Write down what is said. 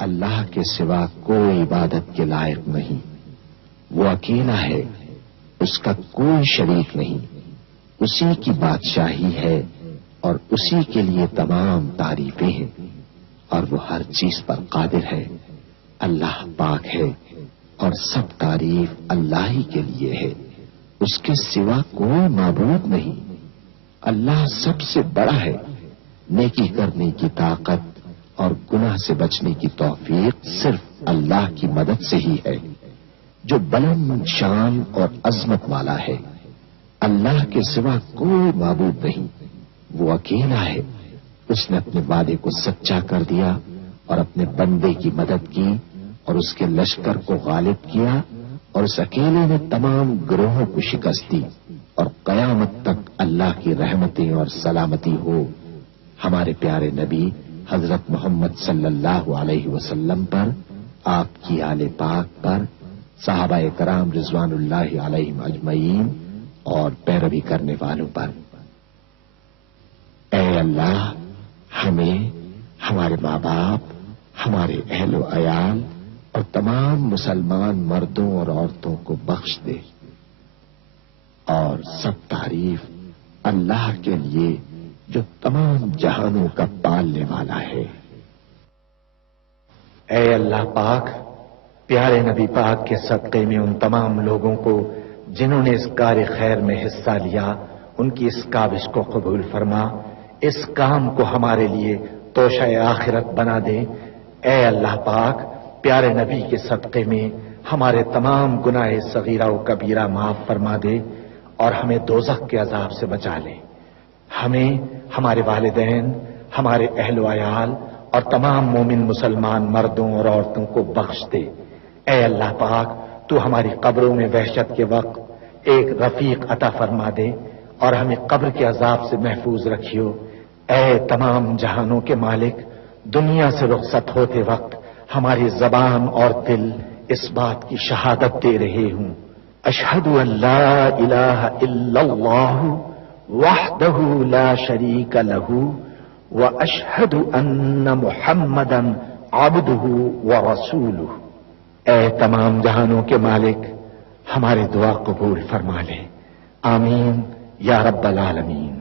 اللہ کے سوا کوئی عبادت کے لائق نہیں، وہ اکیلا ہے، اس کا کوئی شریک نہیں، اسی کی بادشاہی ہے اور اسی کے لیے تمام تعریفیں ہیں، اور وہ ہر چیز پر قادر ہے۔ اللہ پاک ہے اور سب تعریف اللہ ہی کے لیے ہے، اس کے سوا کوئی معبود نہیں۔ اللہ سب سے بڑا ہے، نیکی کرنے کی طاقت اور گناہ سے بچنے کی توفیق صرف اللہ کی مدد سے ہی ہے، جو بلند شان اور عظمت والا ہے۔ اللہ کے سوا کوئی معبود نہیں، وہ اکیلا ہے۔ اس نے اپنے وعدے کو سچا کر دیا اور اپنے بندے کی مدد کی اور اس کے لشکر کو غالب کیا، اور اس اکیلے نے تمام گروہوں کو شکست دی، اور قیامت تک اللہ کی رحمتیں اور سلامتی ہو ہمارے پیارے نبی حضرت محمد صلی اللہ علیہ وسلم پر، آپ کی آل پاک پر، صحابہ کرام رضوان اللہ علیہم اجمعین اور پیروی کرنے والوں پر۔ اے اللہ، ہمیں، ہمارے ماں باپ، ہمارے اہل و عیال اور تمام مسلمان مردوں اور عورتوں کو بخش دے، اور سب تعریف اللہ کے لیے جو تمام جہانوں کا پالنے والا ہے۔ اے اللہ پاک، پیارے نبی پاک کے صدقے میں ان تمام لوگوں کو جنہوں نے اس کار خیر میں حصہ لیا، ان کی اس کاوش کو قبول فرما، اس کام کو ہمارے لیے توشہ آخرت بنا دے۔ اے اللہ پاک، پیارے نبی کے صدقے میں ہمارے تمام گناہ صغیرہ و کبیرہ معاف فرما دے اور ہمیں دوزخ کے عذاب سے بچا لے۔ ہمیں، ہمارے والدین، ہمارے اہل و عیال اور تمام مومن مسلمان مردوں اور عورتوں کو بخش دے۔ اے اللہ پاک، تو ہماری قبروں میں وحشت کے وقت ایک رفیق عطا فرما دے اور ہمیں قبر کے عذاب سے محفوظ رکھیو۔ اے تمام جہانوں کے مالک، دنیا سے رخصت ہوتے وقت ہماری زبان اور دل اس بات کی شہادت دے رہے ہوں، اشہد ان لا الہ الا اللہ وحدہ لا شریک لہ واشہد ان محمدا عبدہ ورسولہ۔ اے تمام جہانوں کے مالک، ہماری دعا قبول فرما لے، آمین یا رب العالمین۔